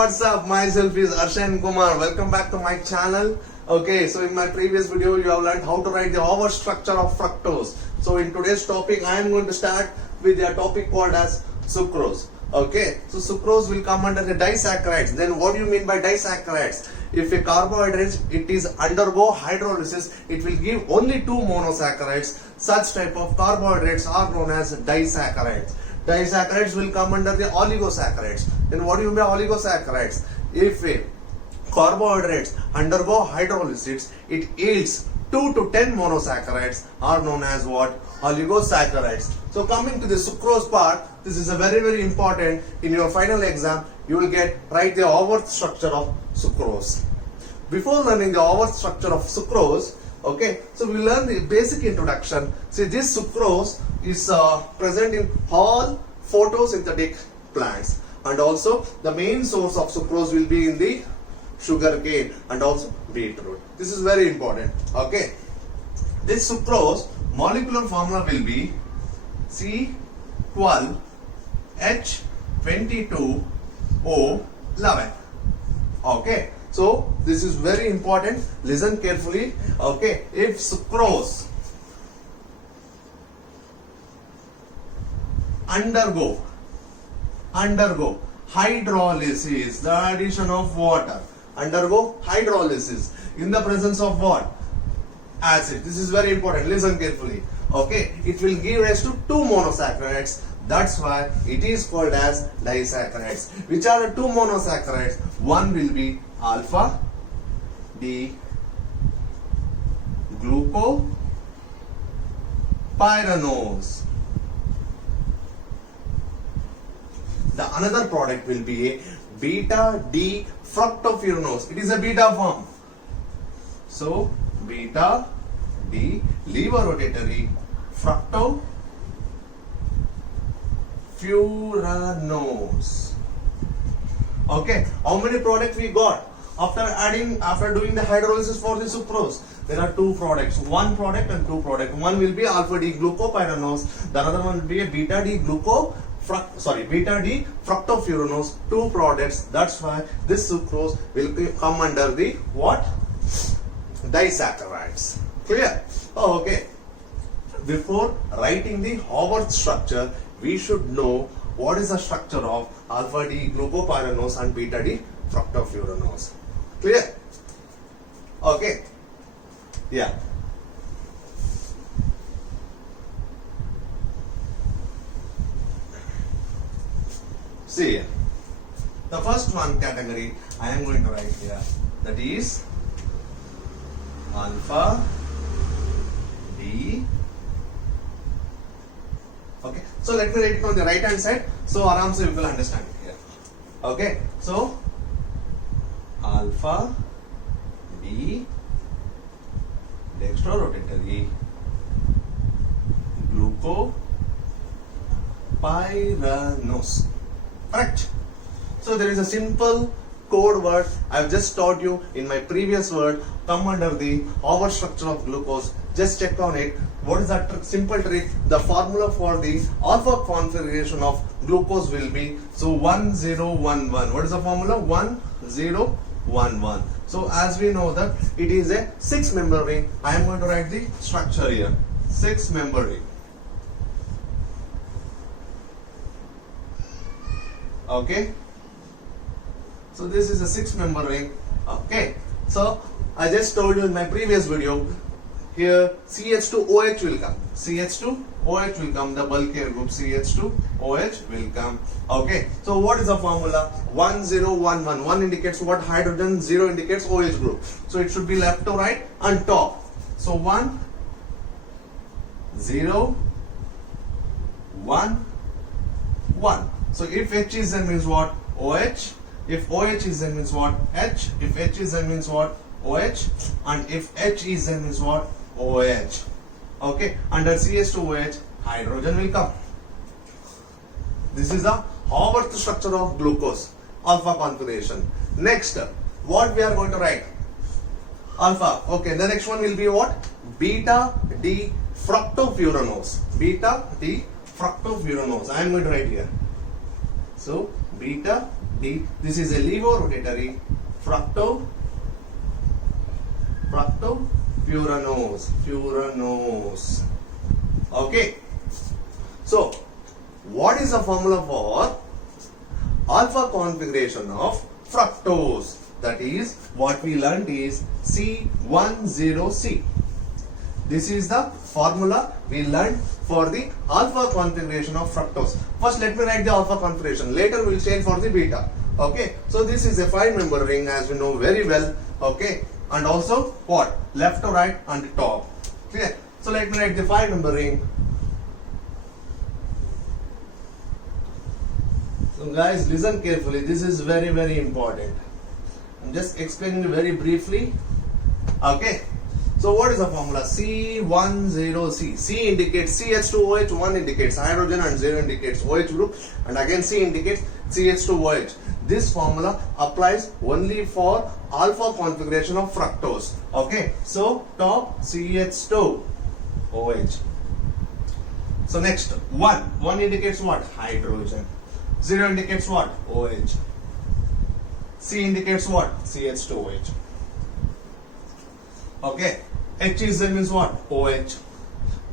what's up? Myself is Harsha and Kumar. Welcome back to my channel. Okay, so in my previous video you have learned how to write the Haworth structure of fructose. So in today's topic I am going to start with a topic called as sucrose. Okay, so sucrose will come under the disaccharides. Then what do you mean by disaccharides? If a carbohydrate it is undergo hydrolysis, it will give only two monosaccharides. Such type of carbohydrates are known as disaccharides. Disaccharides will come under the oligosaccharides. Then what do you mean by oligosaccharides? If a carbohydrates undergo hydrolysis, it yields 2 to 10 monosaccharides are known as what? Oligosaccharides. So coming to the sucrose part, this is a very important. In your final exam, you will write the Haworth structure of sucrose. Before learning the Haworth structure of sucrose, okay, so we learn the basic introduction. See, this sucrose is present in all photosynthetic plants, and also the main source of sucrose will be in the sugarcane and also beetroot. This is very important. Okay, this sucrose molecular formula will be C12H22O11. Okay, so this is very important. Listen carefully. Okay, if sucrose undergo hydrolysis, the addition of water, undergo hydrolysis in the presence of what? Acid. This is very important. Listen carefully. Okay, it will give rise to two monosaccharides. That's why it is called as disaccharides. Which are the two monosaccharides? One will be alpha D glucopyranose. The another product will be a beta D fructofuranose. It is a beta form. So beta D levorotatory fructofuranose. Okay, how many products we got after doing the hydrolysis for the sucrose? There are two products, one product and two products. One will be alpha D glucopyranose, the other one will be a beta D fructofuranose. Two products. That's why this sucrose will come under the what? Disaccharides. Clear? Oh, okay. Before writing the Haworth structure, we should know what is the structure of alpha D glucopyranose and beta D fructofuranose. Clear? Okay. Yeah. See here. The first one category I am going to write here. That is alpha D. Okay, so let me write it on the right hand side, so aram se you will understand it here. Okay, so alpha D dextrorotatory glucopyranose. Correct. So there is a simple code word I have just taught you in my previous word come under the Haworth structure of glucose. Just check on it. What is that simple trick? The formula for the alpha configuration of glucose will be 1011. What is the formula? 1011. So as we know that it is a 6-member ring, I am going to write the structure here. 6-member ring. Okay. So this is a 6-member ring. Okay. So I just told you in my previous video, here CH2OH will come. CH2OH will come. The bulkier group CH2OH will come. Okay. So what is the formula? 1011. 1 indicates what? Hydrogen. 0 indicates OH group. So it should be left to right and top. So 1 0 1 1. So if H is there means what? OH. If OH is there means what? H. If H is there means what? OH. And if H is there means what? OH. Okay. Under CH2OH, hydrogen will come. This is the Haworth structure of glucose, alpha configuration. Next, what we are going to write? Alpha. Okay. The next one will be what? Beta D fructofuranose. Beta D fructofuranose. I am going to write here. So beta D. This is a levorotatory fructofuranose. Okay. So, what is the formula for alpha configuration of fructose? That is, what we learned is C10C. This is the formula we learned for the alpha configuration of fructose. First, let me write the alpha configuration. Later, we will change for the beta. Okay. So, this is a 5-member ring, as we know very well. Okay. And also, what? Left to right and top. Clear? So, let me write the 5-member ring. So, guys, listen carefully. This is very, very important. I'm just explaining very briefly. Okay. So what is the formula? C10C. C indicates CH2OH, 1 indicates hydrogen and 0 indicates OH group, and again C indicates CH2OH. This formula applies only for alpha configuration of fructose. Okay. So top CH2OH. So next 1 indicates what? Hydrogen. 0 indicates what? OH. C indicates what? CH2OH. Okay. H is there means what? OH.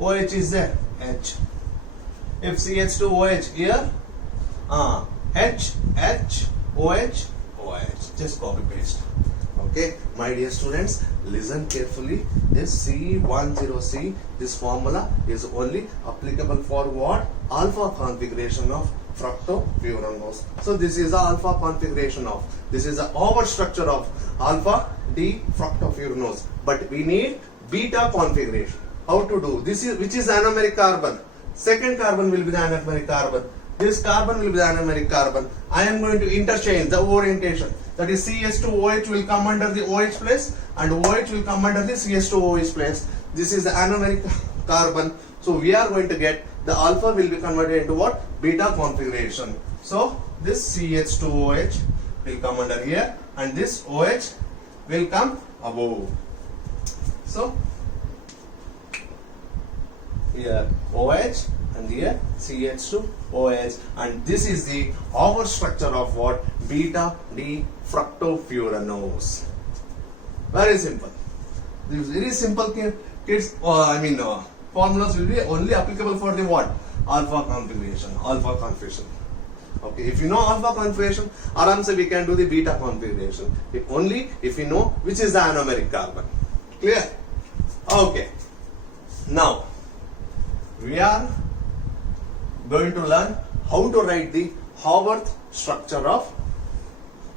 OH is there. H. If CH2OH here, H, OH, OH. Just copy paste. Okay. My dear students, listen carefully. This C10C, this formula is only applicable for what? Alpha configuration of fructofuranose. So this is the alpha configuration of, this is the Haworth structure of alpha D fructofuranose. But we need beta configuration. How to do? This is, which is anomeric carbon. Second carbon will be the anomeric carbon. This carbon will be the anomeric carbon. I am going to interchange the orientation. That is CH2OH will come under the OH place and OH will come under the CH2OH place. This is the anomeric carbon. So we are going to get the alpha will be converted into what? Beta configuration. So this CH2OH will come under here and this OH will come above. So here OH and here CH2OH, and this is the Haworth structure of what? Beta D fructofuranose. Very simple. This is very simple, kids. Formulas will be only applicable for the what? Alpha configuration. Alpha configuration. Okay, if you know alpha configuration, aramse we can do the beta configuration. Only if you know which is the anomeric carbon. Clear? Okay. Now, we are going to learn how to write the Haworth structure of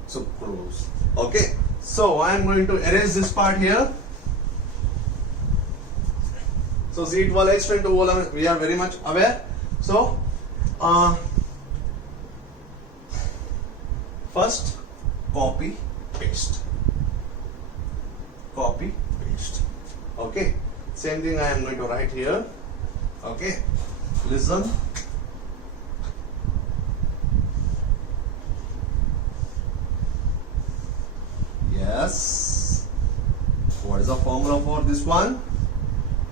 sucrose. Okay. So, I am going to erase this part here. So, seed wall extent to wall, we are very much aware. So, first copy paste. Copy paste. Okay. Same thing I am going to write here. Okay. Listen. Yes. What is the formula for this one?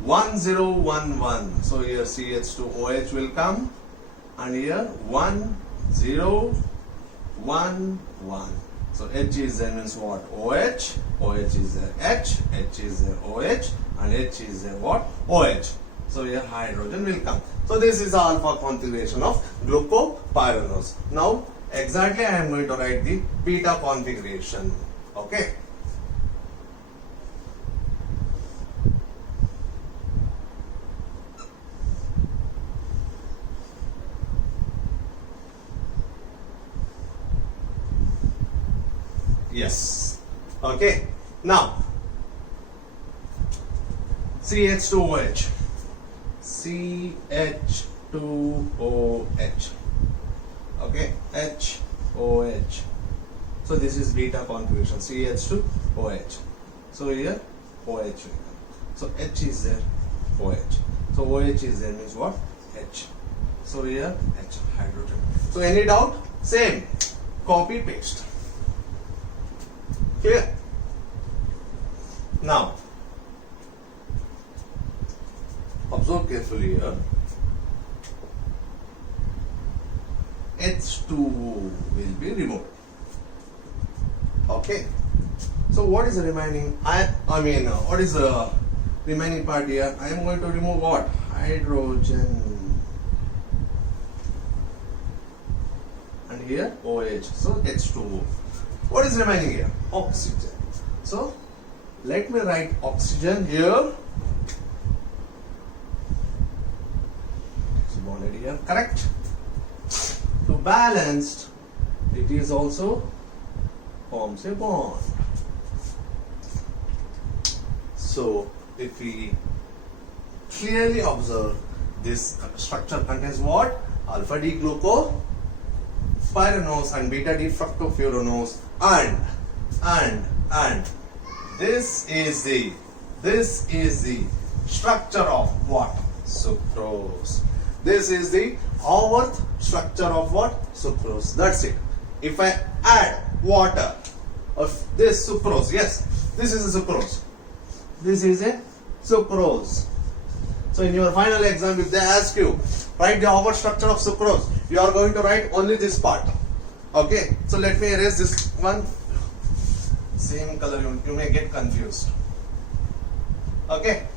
1011. So here CH2OH will come and here 1011. So H is there means what? OH. OH is there H. H is there OH and H is there what? OH. So here hydrogen will come. So this is the alpha configuration of glucopyranose. Now exactly I am going to write the beta configuration. Okay. Yes. Okay. Now CH2OH. CH2OH. Okay. HOH. So this is beta configuration. CH2OH. So here OH will come. So H is there. OH. So OH is there means what? H. So here H hydrogen. So any doubt? Same. Copy paste. Clear? Now, observe carefully here. H2O will be removed. Okay. So what is the remaining? What is the remaining part here? I am going to remove what? Hydrogen. And here OH. So H2O. What is remaining here? Oxygen. So let me write oxygen here. It's bonded here. Correct? To balanced, it is also forms a bond. So if we clearly observe, this structure contains what? Alpha D glucopyranose and beta D fructofuranose, and this is the structure of what? Sucrose. This is the Haworth structure of what? Sucrose. That's it. If I add water of this sucrose, yes, this is a sucrose. This is a sucrose. So in your final exam, if they ask you, write the Haworth structure of sucrose, you are going to write only this part. Okay. So let me erase this one. Same color, you may get confused. Okay.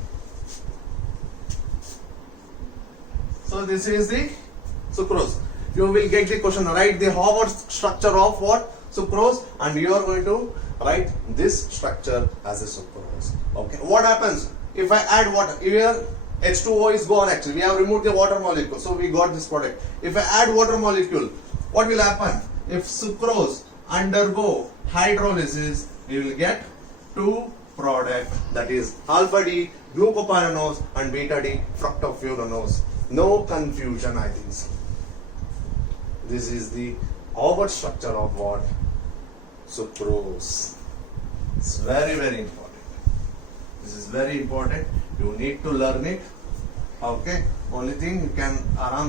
So this is the sucrose. You will get the question, write the Haworth structure of what? Sucrose, and you are going to write this structure as a sucrose. Okay. What happens if I add water? Here H2O is gone actually. We have removed the water molecule. So we got this product. If I add water molecule, what will happen? If sucrose undergo hydrolysis, we will get two products, that is alpha D glucopyranose and beta D fructofuranose. No confusion, I think so. This is the Haworth structure of what? Sucrose. It's very, very important. This is very important. You need to learn it. Okay. Only thing, you can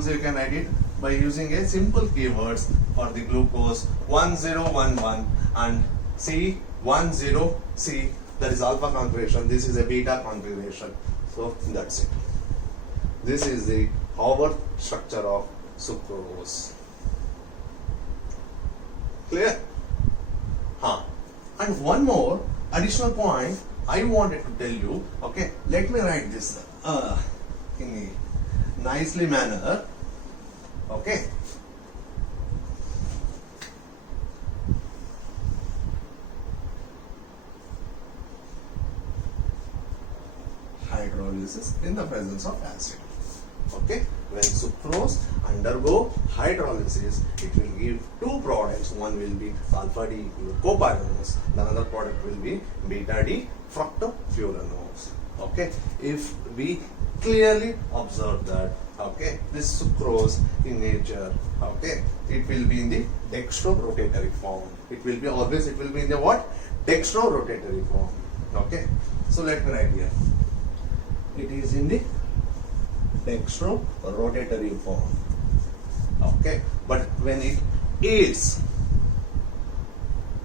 you can write it by using a simple keywords for the glucose 1011 and C10C, that is alpha configuration. This is a beta configuration. So that's it. This is the Haworth structure of sucrose. Clear? And one more additional point I wanted to tell you. Okay, let me write this in a nicely manner. Okay. Hydrolysis in the presence of acid. Okay, when sucrose undergo hydrolysis, it will give two products. One will be alpha D glucopyranose, the another product will be beta D fructofuranose. Okay, if we clearly observe that, okay, this sucrose in nature, okay, it will be in the dextrorotatory form. It will be always, it will be in the what? Dextrorotatory form. Okay, so let me write here. It is in the dextrorotatory form. Okay, but when it is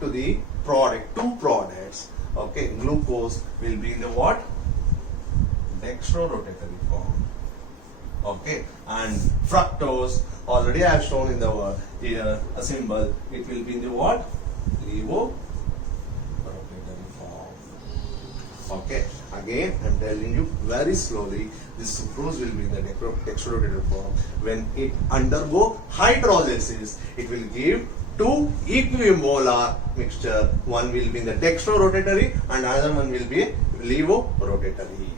to the product, two products, okay, glucose will be in the what? Dextrorotatory form. Okay, and fructose, already I have shown in the word here a symbol, it will be in the what? Levorotatory form. Okay, again I am telling you very slowly, this sucrose will be in the dextrorotatory form. When it undergo hydrolysis, it will give two equimolar mixture. One will be in the dextrorotatory and another one will be levorotatory.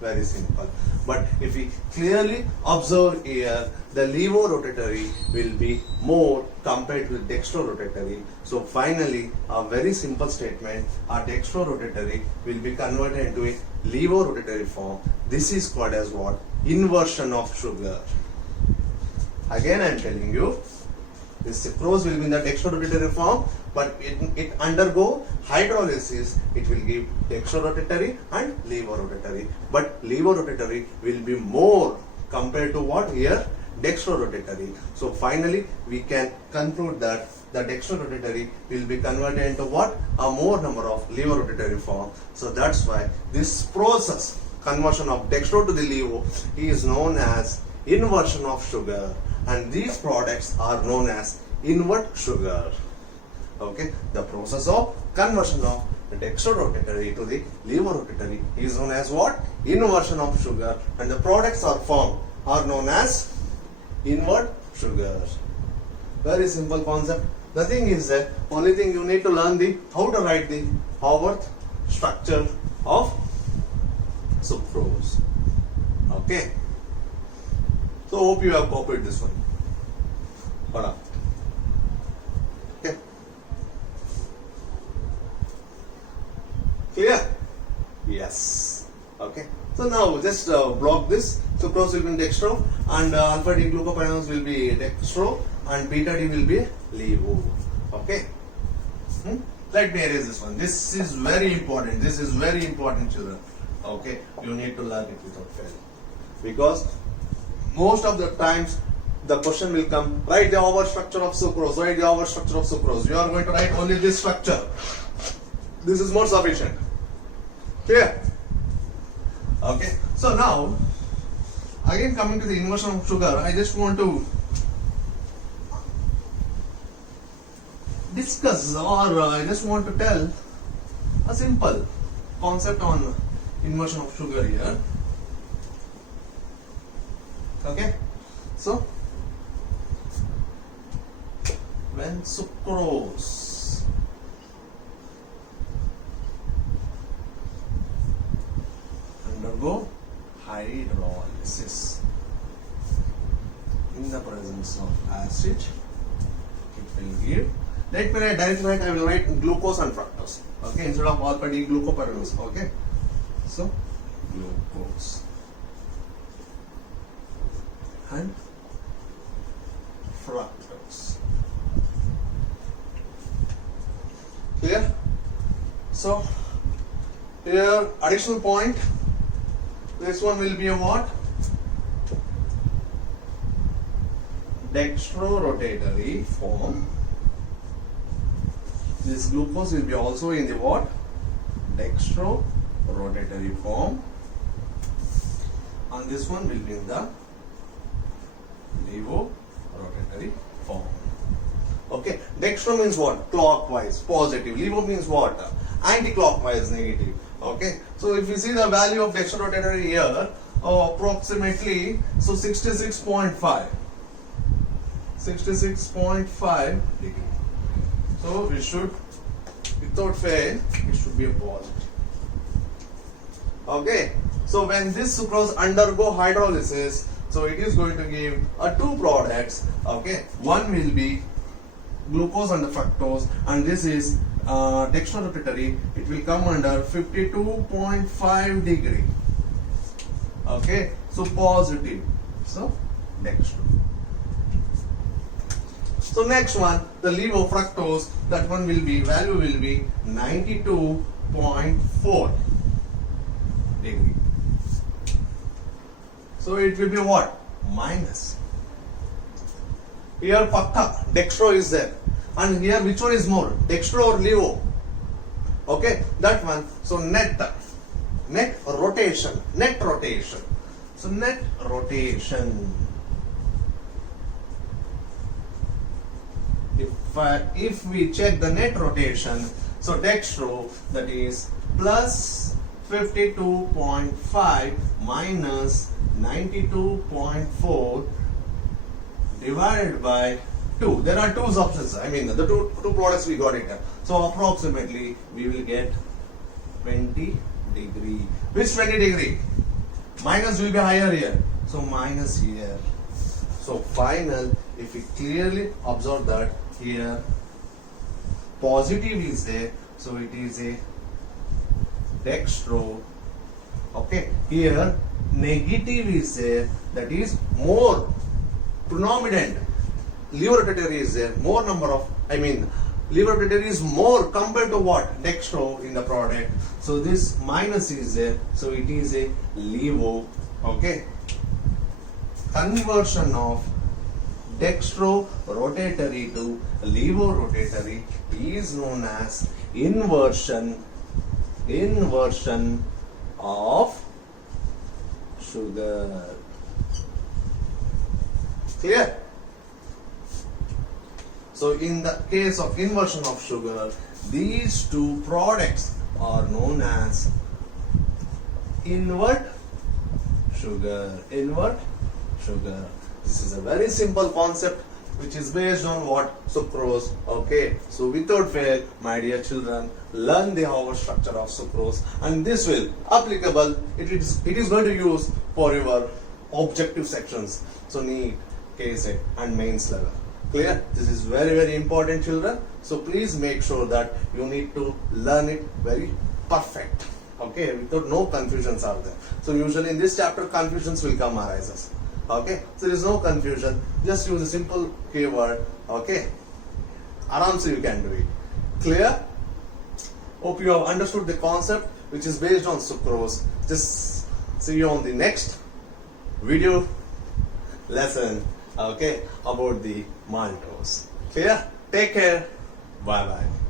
Very simple. But if we clearly observe here, the levorotatory will be more compared to the dextrorotatory. So finally, a very simple statement, our dextrorotatory will be converted into a levorotatory form. This is called as what? Inversion of sugar. Again I am telling you, this sucrose will be in the dextrorotatory form, but it undergo hydrolysis, it will give dextrorotatory and levorotatory. But levorotatory will be more compared to what here? Dextrorotatory. So finally we can conclude that the dextrorotatory will be converted into what? A more number of levorotatory form. So that's why this process, conversion of dextro to the levo, is known as inversion of sugar, and these products are known as invert sugar. Okay, the process of conversion of the dextrorotatory to the levorotatory is known as what? Inversion of sugar, and the products are formed are known as invert sugars. Very simple concept. Nothing is there. Only thing you need to learn the how to write the Haworth structure of sucrose. Okay. So hope you have copied this one. Pada. Okay. Clear? Yes. Okay. So now just block this. Sucrose will be dextro, and alpha D glucopyranose will be dextro, and beta D will be levo. Okay. Let me erase this one. This is very important. This is very important, children. Okay. You need to learn it without fail, because most of the times the question will come, write the Haworth structure of sucrose, write the Haworth structure of sucrose. You are going to write only this structure. This is more sufficient. Clear? Okay. So now, again coming to the inversion of sugar, I just want to discuss, or I just want to tell a simple concept on inversion of sugar here. Okay. So, when sucrose undergo hydrolysis in the presence of acid, it will give, let me write directly, I will write glucose and fructose. Okay, instead of alpha D glucopyranose. Okay, so glucose and fructose. Clear? So here additional point, this one will be a what? Dextrorotatory form. This glucose will be also in the what? Dextrorotatory form, and this one will be in the levorotatory form. Okay, dextro means what? Clockwise, positive. Levo means what? Anti-clockwise, negative. Okay, so if you see the value of dextrorotatory here, approximately, so 66.5 degree. So we should, without fail, it should be a positive. Okay, so when this sucrose undergo hydrolysis, so it is going to give two products. Okay, one will be glucose and the fructose, and this is dextrorotatory. It will come under 52.5 degree. Okay, so positive. So dextro. So next one, the levofructose, that one will be, value will be 92.4 degree. So it will be what? Minus. Here pakka, dextro is there. And here which one is more? Dextro or levo? Okay, that one. So net rotation. So net rotation. If we check the net rotation, so dextro, that is plus 52.5 minus 92.4 divided by 2. There are two options. I mean, the two products we got it. So approximately we will get 20 degree. Which 20 degree? Minus will be higher here. So minus here. So final, if we clearly observe that here positive is there, so it is a dextro. Okay, here negative is there, that is more predominant. Levorotatory is there, more number of, levorotatory is more compared to what? Dextro in the product. So this minus is there, so it is a levo. Okay, conversion of dextrorotatory to levorotatory is known as inversion of sugar. Clear? So in the case of inversion of sugar, these two products are known as invert sugar. Invert sugar. This is a very simple concept which is based on what? Sucrose. Okay. So without fail, my dear children, learn the Haworth structure of sucrose, and this will applicable. It is going to use for your objective sections. So NEET, KSET and mains level. Clear? This is very important, children. So please make sure that you need to learn it very perfect. Okay, without no confusions are there. So usually in this chapter confusions will come arises. Okay, so there is no confusion. Just use a simple keyword. Okay, around you can do it. Clear? Hope you have understood the concept which is based on sucrose. Just see you on the next video lesson. Okay, about the maltose. Clear? Take care. Bye bye.